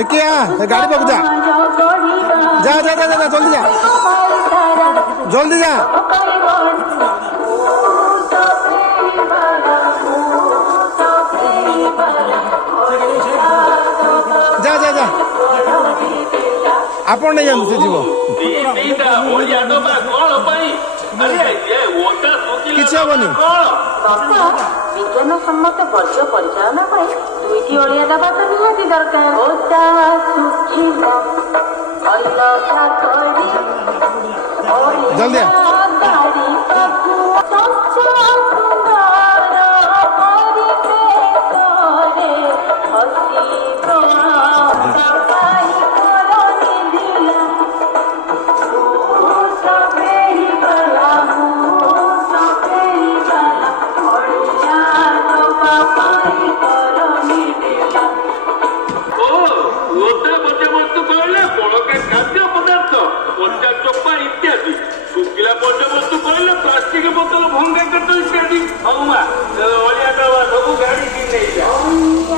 मिकिया गाड़ी पक जा जा जा जा जा जल्दी जा जल्दी जा जा जा जा आपण नहीं जान से जीव किसी हेनी विज्ञान सम्मत वर्ज्य परिचालना दुईटी ओडिया दबा तो निहाती दरकार ओटा सुखिला अलखा करी जल्दी गाड़ी पाकू सच्चा सुंदर परिवेश रे हसी तो सफाई करनी दिला सफेरी कला सफेरी कला ओडिया दबा पाई करनी दिला खाद्य पदार्थ कच्चा चोपा इत्यादि शुखिला बर्ज्यवस्तु कहले प्लास्टिक बोतल भंगा काट इत्यादि अलिया सब गाड़ी की नहीं